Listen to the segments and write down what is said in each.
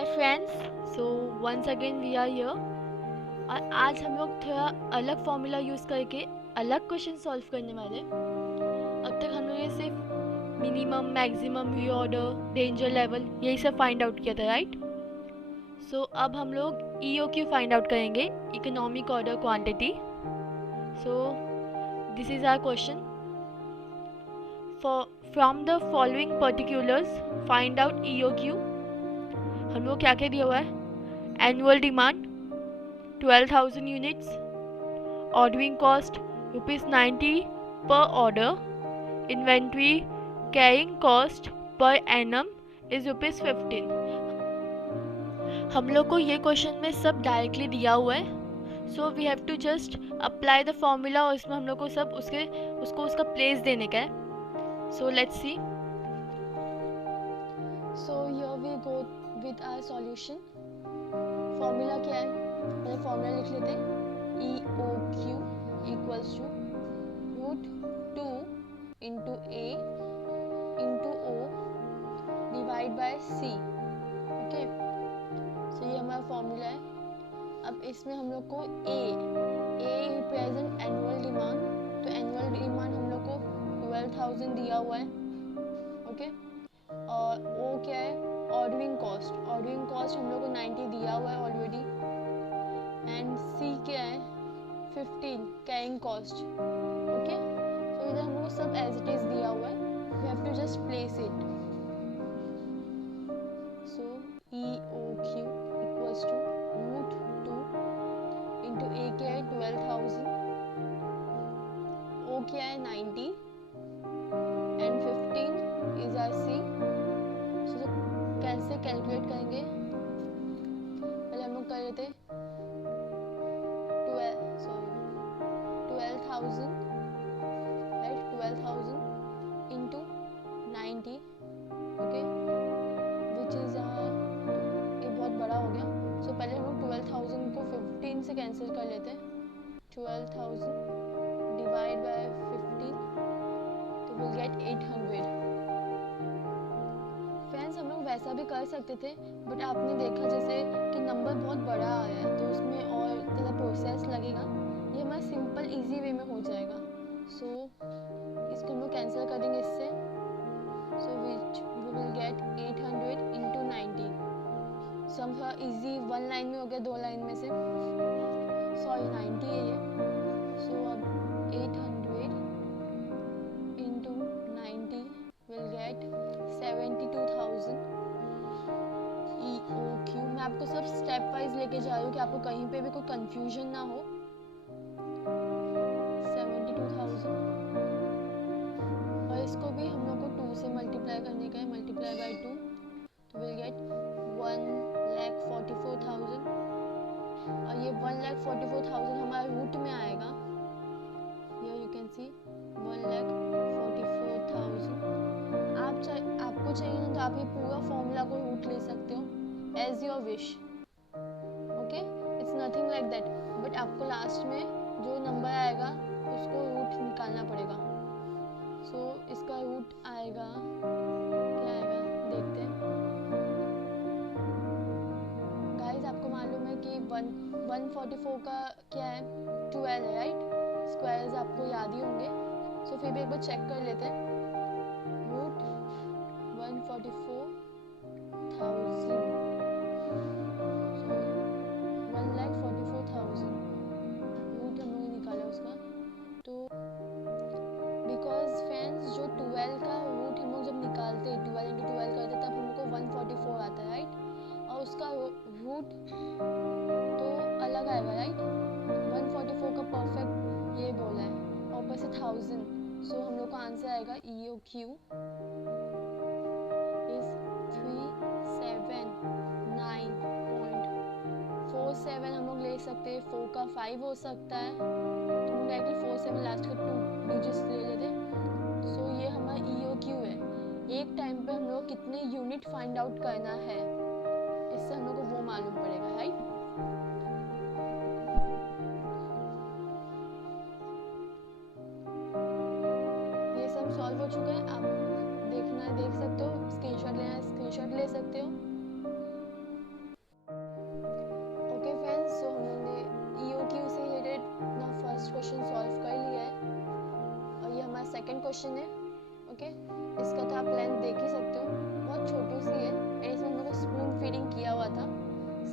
Hi friends, so once again we are here. और आज हम लोग थोड़ा अलग फॉर्मूला यूज़ करके अलग क्वेश्चन सॉल्व करने वाले। अब तक हम लोग ये सिर्फ minimum, maximum, reorder, danger level यही सब फाइंड आउट किया था, राइट? सो अब हम लोग EOQ फाइंड आउट करेंगे, economic order quantity. So this is our question. From the following particulars find out EOQ। हम लोग क्या क्या दिया हुआ है? Annual demand 12,000 units, ordering cost ₹90 per order, inventory carrying cost per annum is ₹15। हम लोग को ये क्वेश्चन में सब डायरेक्टली दिया हुआ है, so we have to just apply the formula और इसमें हम लोग को सब उसको उसका प्लेस देने का है। So let's see. So here we go with our solution. Formula क्या है? पहले फॉर्मूला लिख लेते हैं। EOQ equals to √2 into A into O divide by C। Okay, so ये हमारा फॉर्मूला है। अब इसमें हम लोग को A रिप्रेजेंट एनुअल डिमांड, तो एनुअल डिमांड हम लोग को 12,000 दिया हुआ है। ओके, और O क्या है? ऑर्डरिंग कॉस्ट हम लोग को 90 दिया हुआ है ऑलरेडी। एंड C क्या है? 15 कैरिंग कॉस्ट। ओके, तो इधर हम लोग को सब एज इट इज दिया हुआ है, we have to just place it. So EOQ equals to √2 into A क्या है? 12,000, O क्या है? 90 एंड 15 इज आर C। सो कैसे कैलकुलेट करेंगे? पहले हम लोग कर लेते 12,000, right? 12,000 into 90, okay, which is ये बहुत बड़ा हो गया। सो पहले हम लोग 12,000 को 15 से कैंसिल कर लेते हैं। 12,000 डिवाइड बाय 15, तो विल गेट 800। फ्रेंड्स, हम लोग वैसा भी कर सकते थे, बट आपने देखा जैसे कि नंबर बहुत बड़ा आया है, तो उसमें और ज़्यादा प्रोसेस लगेगा। ये हमारा सिंपल इजी वे में हो जाएगा। सो इसको हम लोग कैंसिल कर देंगे इससे। So which we will get 800 into 90। So हम थोड़ा ईजी वन लाइन में हो गया, दो लाइन में से, सॉरी 90 है ये। सो अब 800 इंटू 90 विल गेट 72,000 EOQ। मैं आपको सब स्टेप वाइज लेके जा रही हूँ कि आपको कहीं पे भी कोई कंफ्यूजन ना हो। 72,000, और इसको भी हम लोग को 2 से मल्टीप्लाई करने का है, मल्टीप्लाई बाय 2, तो विल गेट 1,44,000। और ये 1,44,000 हमारे रूट में आएगा। Here you can see 1,44,000। आपको चाहिए ना तो आप ये पूरा फॉर्मूला को रूट ले सकते हो, as your wish. Okay, it's nothing like that, but आपको लास्ट में जो नंबर आएगा उसको रूट निकालना पड़ेगा। सो इसका रूट आएगा, क्या आएगा देखते हैं। गाइस, आपको मालूम है कि 144 का क्या है? 12 है, राइट? स्क्वायर्स आपको याद ही होंगे। सो फिर भी एक बार चेक कर लेते हैं। रूट 144,000, 1,44,000 रूट हम लोग निकाला उसका। तो बिकॉज फ्रेंड्स, जो 12 का रूट हम लोग जब निकालते हैं, 12 इंटू 12 करते तब हम लोग को 144 आता है, राइट? और उसका रूट तो अलग आएगा, राइट? 144 का परफेक्ट ये बोला है, और ऊपर से 1000। सो हम लोग का आंसर आएगा EOQ इज 379.47। हम लोग ले सकते हैं 4 का 5 हो सकता है, तो हम डायरेक्टली 47 लास्ट का 2 डिजिट्स ले लेते। सो ये हमारा EOQ है। एक टाइम पे हम लोग कितने यूनिट फाइंड आउट करना है, इससे हम लोग को वो मालूम पड़ेगा, राइट? ये सब सॉल्व हो चुका है। आप देखना है देख सकते हो, स्क्रीनशॉट लेना है स्क्रीनशॉट ले सकते हो। क्वेश्चन है, ओके। इसका तो आप लेंथ देख ही सकते हो, बहुत छोटी सी है एंड इसमें हम लोग को स्पून फीडिंग किया हुआ था।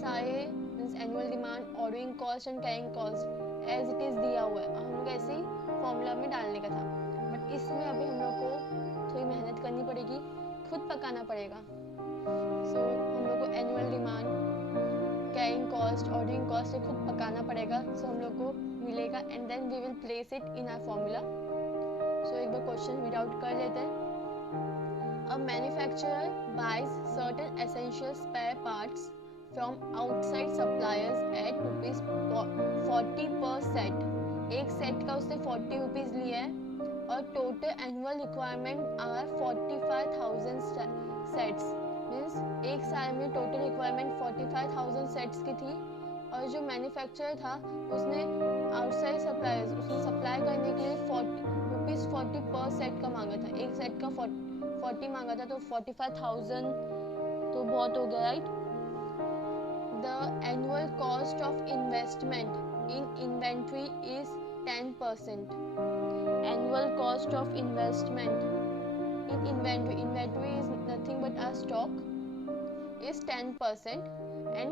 सारे means annual demand, ordering cost and carrying cost as it is दिया हुआ है, हम लोग ऐसे ही फॉर्मूला में डालने का था। बट इसमें अभी हम लोग को थोड़ी मेहनत करनी पड़ेगी, खुद पकाना पड़ेगा। सो हम लोग को annual demand, carrying cost, ordering cost से खुद पकाना पड़ेगा। सो हम लोग को मिलेगा and then we will place it in our formula. So एक बार क्वेश्चन रीड आउट कर लेते हैं। A manufacturer buys certain essential spare parts from outside suppliers at rupees 40 per set। एक सेट का उसने 40 रुपीज लिया है और total annual requirement are 45,000 sets. Means एक साल में टोटल रिक्वायरमेंट 45,000 सेट्स की थी और जो मैन्युफैक्चरर था उसने आउटसाइड सप्लायर्स, उसने सप्लाई करने के लिए 40 पर सेट का मांगा था। एक सेट का 40 मांगा था तो 45,000 तो बहुत हो गया, right. The annual cost of investment in inventory is 10%। Annual cost of investment in inventory, inventory is nothing but our stock, is 10% and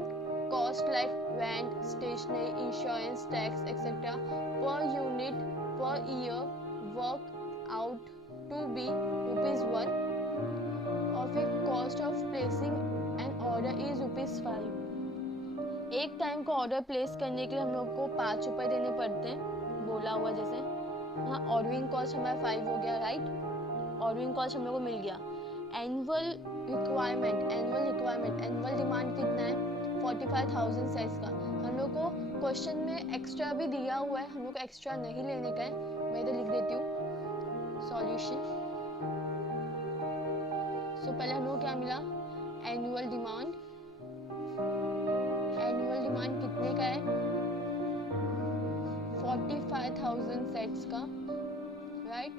cost like rent, stationery, insurance, tax, etc. per unit per year work out to be ₹1 or फिर cost of placing an order is ₹5। एक time को order place करने के लिए हम लोग को 5 रुपये देने पड़ते हैं, बोला हुआ जैसे। हाँ, ऑर्डरिंग कॉस्ट हमारा 5 हो गया, राइट। ऑर्डरिंग कॉस्ट हम लोग को मिल गया। एनुअल रिक्वायरमेंट, एनुअल डिमांड कितना है 45,000 सेट्स का। हम लोग को क्वेश्चन में एक्स्ट्रा भी दिया हुआ है, हम लोग को एक्स्ट्रा नहीं लेने का है। मैं इधर लिख देती हूँ सॉल्यूशन। सो पहले हम लोग को क्या मिला, एनुअल डिमांड। एनुअल डिमांड कितने का है 45,000 सेट्स का, राइट।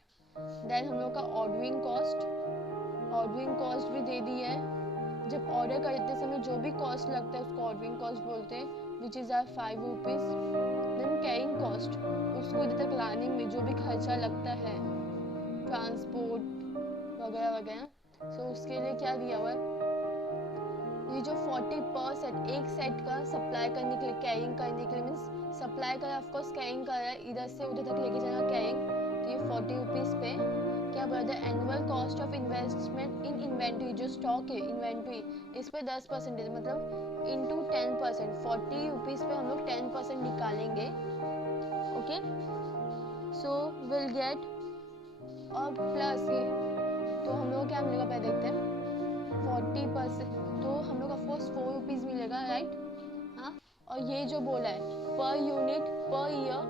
देन हम लोग का ऑर्डरिंग कॉस्ट, ऑर्डरिंग कॉस्ट भी दे दी है। जब ऑर्डर करते समय जो भी कॉस्ट लगता है उसको ऑर्डरिंग कॉस्ट बोलते हैं, which is our 5 rupees. Then carrying cost, उसको इधर तक लाने में जो भी खर्चा लगता है, ट्रांसपोर्ट वगैरह वगैरह। सो उसके लिए क्या दिया हुआ है, ये जो 40 पर सेट, एक सेट का सप्लाई करने के लिए, कैरिंग करने के लिए, मीन्स सप्लाई कर ऑफकोर्स कैरिंग कर रहा है, इधर से उधर तक लेके जाना कैरिंग, तो ये 40 रुपीज़ पे क्या बोला था, annual cost of investment in inventory, जो स्टॉक है इन्वेंट्री, इस पे 10% मतलब इंटू 10%, 40 रुपीज़ पे हम लोग 10% निकालेंगे, ओके। सो विल गेट और प्लस ये, तो हम लोग क्या मिलेगा पहले देखते हैं। 40% तो हम लोग ऑफकोर्स 4 रुपीज़ मिलेगा, राइट। हाँ, और ये जो बोला है per unit per year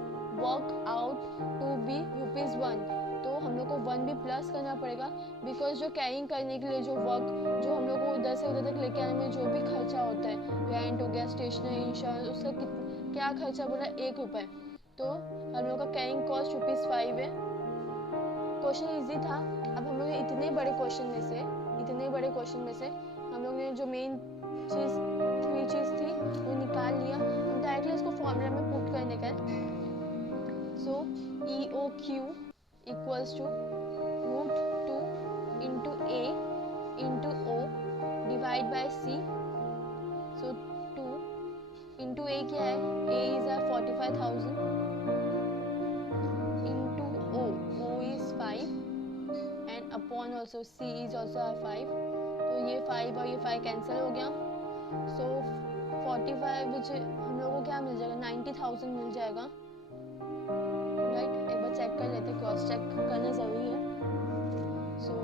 work out to be ₹1, तो हम लोग को 1 भी प्लस करना पड़ेगा, बिकॉज जो कैरिंग करने के लिए जो वर्क, जो हम लोग को उधर से उधर तक लेके आने में जो भी खर्चा होता है, रेंट हो गया, स्टेशनरी, इंश्योरेंस, उसका क्या खर्चा बोला, ₹1, तो हम लोग का कैरिंग कॉस्ट ₹5 है। क्वेश्चन इजी था। अब हम लोग इतने बड़े क्वेश्चन में से हम लोग ने जो मेन चीज़ 3 चीज़ थी वो निकाल लिया, हम डायरेक्टली इसको फॉर्मूला में पुट करने का है। सो EOQ equals to √2 into A into O divide by C. So 2 into A क्या है, A is 45,000 into O is 5 and upon also C is also 5, तो ये 5 और ये 5 कैंसिल हो गया। सो 45 विच हम लोगों को क्या मिल जाएगा, 90,000 मिल जाएगा, राइट। एक बार चेक कर लेते, क्रॉस चेक करना ज़रूरी है। सो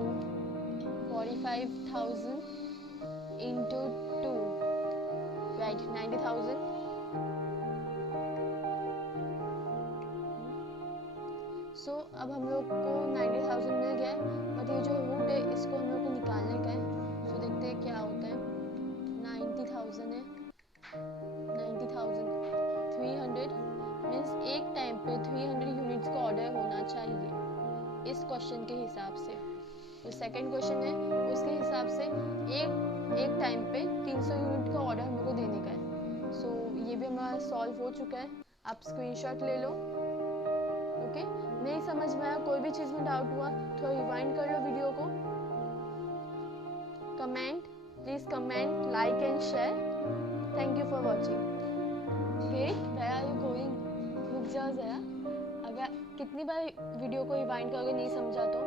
45,000 into 2, राइट, 90,000। सो अब हम लोग को 90,000 मिल गया, बट ये जो रूट है इसको हम लोग को निकालने का है। सो देखते हैं क्या होता है। 90,000 है, 90,000 300 मीन्स एक टाइम पे 300 यूनिट्स का ऑर्डर होना चाहिए इस क्वेश्चन के हिसाब से। तो सेकंड क्वेश्चन है उसके हिसाब से एक टाइम पे 300 यूनिट का ऑर्डर हम लोग को देने का है। सो ये भी हमारा सॉल्व हो चुका है, आप स्क्रीनशॉट ले लो, ओके, नहीं समझ में आया, कोई भी चीज़ में डाउट हुआ, थोड़ा रिवाइंड कर लो वीडियो को। Comment, please comment, like and share. Thank you for watching. Wait, where are you going? रुक जाओ जरा। अगर कितनी बार वीडियो को रिवाइंड करोगे नहीं समझा तो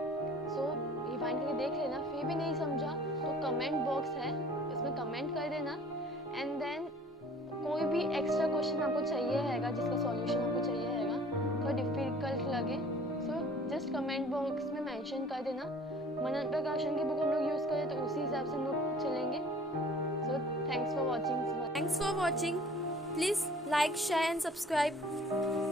रिवाइंड करके देख लेना, फिर भी नहीं समझा तो कमेंट बॉक्स है, इसमें कमेंट कर देना। एंड देन कोई भी एक्स्ट्रा क्वेश्चन आपको चाहिए रहेगा जिसका सॉल्यूशन आपको चाहिए रहेगा, थोड़ा डिफिकल्ट लगे, जस्ट कमेंट बॉक्स में मेंशन कर देना। मनन प्रकाशन की बुक हम लोग यूज़ करें तो उसी हिसाब से हम लोग चलेंगे। Thanks for watching. Thanks for watching. Please like, share and subscribe.